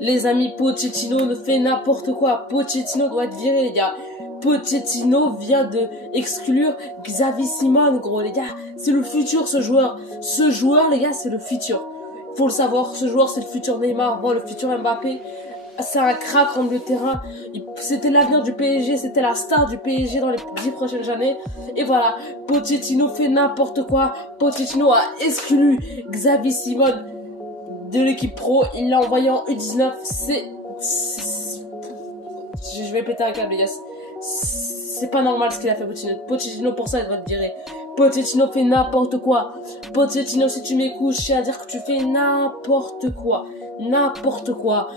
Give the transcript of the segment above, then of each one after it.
Les amis, Pochettino ne fait n'importe quoi. Pochettino doit être viré, les gars. Pochettino vient de exclure Xavi Simons, gros, les gars. C'est le futur, ce joueur. Ce joueur, les gars, c'est le futur. Faut le savoir, ce joueur, c'est le futur Neymar, bon, le futur Mbappé. C'est un crack en milieu de terrain. C'était l'avenir du PSG, c'était la star du PSG dans les 10 prochaines années. Et voilà, Pochettino fait n'importe quoi. Pochettino a exclu Xavi Simons de l'équipe pro. Il l'a envoyé en U19. Je vais péter un câble, les gars. C'est pas normal ce qu'il a fait, Pochettino. Pochettino, pour ça, il doit te virer. Pochettino fait n'importe quoi. Pochettino, si tu m'écoutes, je tiens à dire que tu fais n'importe quoi. N'importe quoi.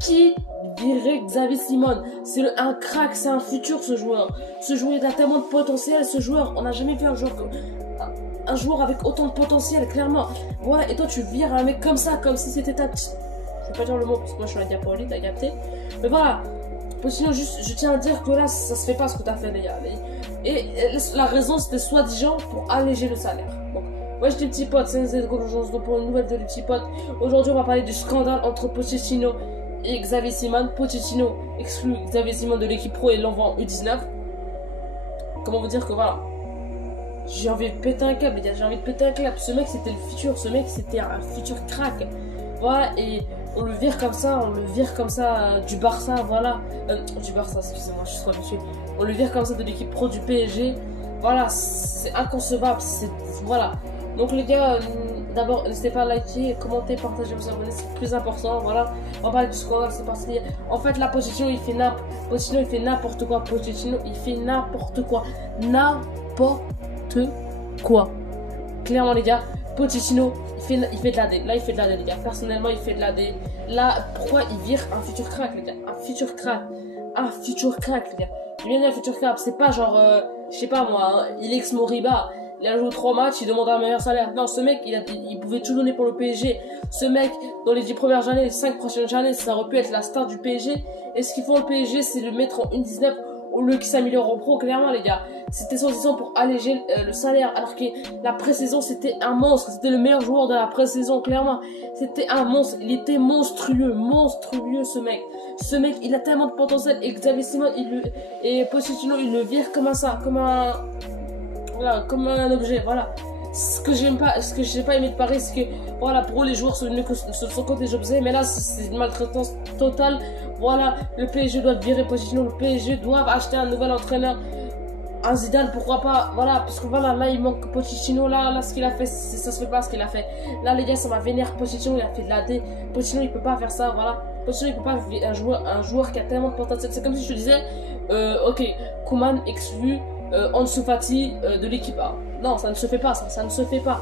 Qui virait Xavi Simons? C'est un crack, c'est un futur, ce joueur. Ce joueur, il a tellement de potentiel, ce joueur. On n'a jamais vu un joueur avec autant de potentiel, clairement. Voilà, et toi, tu vires un mec comme ça, comme si c'était ta petite... Je vais pas dire le mot, parce que moi, je suis un diaporite, t'as capté. Mais voilà. Sinon, juste, je tiens à dire que là, ça se fait pas ce que t'as fait, les gars. Et la raison, c'était soi-disant pour alléger le salaire. Donc, ouais, j'ai des petits potes, c'est pour une nouvelle de les petits potes. Aujourd'hui, on va parler du scandale entre Pochettino et Xavi Simons. Pochettino exclut Xavi Simons de l'équipe pro et l'envoie en U19. Comment vous dire que voilà, j'ai envie de péter un câble, les gars, j'ai envie de péter un câble. Ce mec, c'était le futur, ce mec, c'était un futur crack. Voilà, et on le vire comme ça, du Barça, voilà. Du Barça, excusez-moi, je suis trop habitué. On le vire comme ça de l'équipe pro du PSG. Voilà, c'est inconcevable, voilà. Donc les gars, d'abord, n'hésitez pas à liker, commenter, partager, vous abonner, c'est le plus important, voilà. On va parler du scandale, c'est parce que, en fait, la Pochettino, il fait n'importe quoi. Pochettino, il fait n'importe quoi. N'importe quoi. Clairement, les gars, Pochettino, il fait de l'AD. Là, il fait de l'AD, les gars. Personnellement, il fait de l'AD. Là, pourquoi il vire un futur crack, les gars? Un futur crack, les gars. Il vient d'un futur crack. C'est pas genre, je sais pas moi, hein, il ex Moriba. Il a joué 3 matchs, il demande un meilleur salaire. Non, ce mec, il pouvait tout donner pour le PSG. Ce mec, dans les 10 premières années, les 5 prochaines années, ça aurait pu être la star du PSG. Et ce qu'ils font le PSG, c'est le mettre en U19 au lieu qu'il s'améliore en pro, clairement, les gars. C'était soi-disant pour alléger le salaire, alors que la pré-saison, c'était un monstre. C'était le meilleur joueur de la pré-saison, clairement. C'était un monstre. Il était monstrueux, ce mec. Ce mec, il a tellement de potentiel. Et Xavi Simons, et Pochettino, il le vire comme ça, voilà, comme un objet, voilà. Ce que j'ai pas aimé de Paris, c'est que, voilà, pour eux, les joueurs sont que des objets, mais là, c'est une maltraitance totale. Voilà, le PSG doit virer Pochettino, le PSG doit acheter un nouvel entraîneur, un Zidane, pourquoi pas, voilà, parce que voilà, là, il manque Pochettino, là, ce qu'il a fait, ça se fait pas ce qu'il a fait. Là, les gars, ça m'a vénère, Pochettino, il a fait de l'AD, Pochettino, il peut pas faire ça, voilà. Pochettino, il peut pas un joueur qui a tellement de potentiel. C'est comme si je te disais, ok, Koeman exclut Ansu Fati de l'équipe A. Non, ça ne se fait pas, ça ne se fait pas.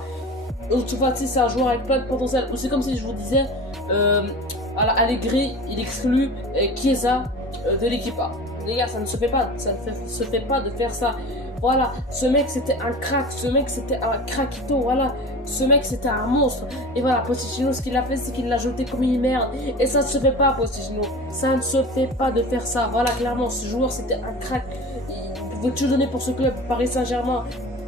Ansu Fati, c'est un joueur avec plein de potentiel. Ou c'est comme si je vous disais, Allegri, il exclut Chiesa de l'équipe A. Les gars, ça ne se fait pas, se fait pas de faire ça. Voilà, ce mec c'était un crack, ce mec c'était un craquito, voilà. Ce mec c'était un monstre. Et voilà, Pochettino, ce qu'il a fait, c'est qu'il l'a jeté comme une merde. Et ça ne se fait pas, Pochettino. Ça ne se fait pas de faire ça. Voilà, clairement, ce joueur c'était un crack. Il pouvait tout donner pour ce club, Paris Saint-Germain.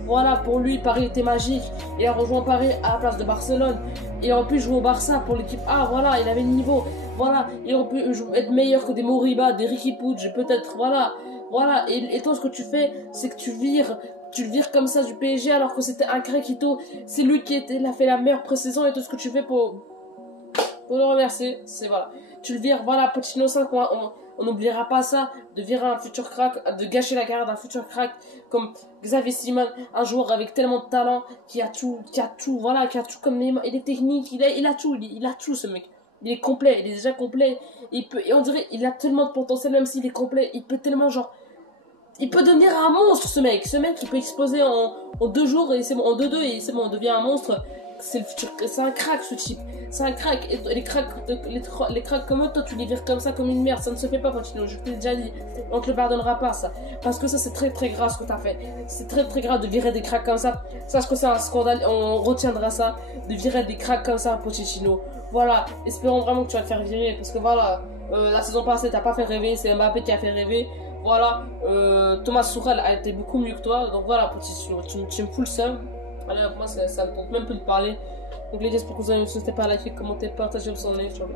Voilà, pour lui, Paris était magique. Il a rejoint Paris à la place de Barcelone. Il aurait pu jouer au Barça pour l'équipe A. Voilà, il avait le niveau. Voilà, il aurait pu être meilleur que des Moriba, des Riqui Puig, peut-être. Voilà, voilà. Et toi, ce que tu fais, c'est que tu le vires comme ça du PSG alors que c'était un craquito. C'est lui il a fait la meilleure pré-saison et tout ce que tu fais pour le remercier. C'est voilà. Tu le vires, voilà, Pochettino 5, on n'oubliera pas ça, de virer un futur crack, de gâcher la carrière d'un futur crack comme Xavi Simons, un joueur avec tellement de talent, qui a tout, voilà, qui a tout comme Neymar, il est technique, il a tout ce mec. Il est complet, il est déjà complet. Et on dirait, il a tellement de potentiel, même s'il est complet, il peut tellement genre, il peut devenir un monstre, ce mec, il peut exploser en 2 jours, et c'est bon, en 2-2, et c'est bon, on devient un monstre. C'est le futur, c'est un crack ce type, c'est un crack. Et les cracks comme eux, toi tu les vires comme ça comme une merde, ça ne se fait pas, Pochettino, je te l'ai déjà dit. On te le pardonnera pas ça, parce que ça c'est très très grave ce que t'as fait, c'est très très grave de virer des cracks comme ça. Sache que c'est un scandale, on retiendra ça, de virer des cracks comme ça, Pochettino. Voilà, espérons vraiment que tu vas te faire virer, parce que voilà, la saison passée t'as pas fait rêver, c'est Mbappé qui a fait rêver. Voilà, Thomas Tuchel a été beaucoup mieux que toi, donc voilà, Pochettino, tu me fous le seum. Allez, moi ça me tente même plus de parler. Donc les gars, j'espère que vous avez, n'hésitez pas à liker, commenter, partager, vous en allez, ciao.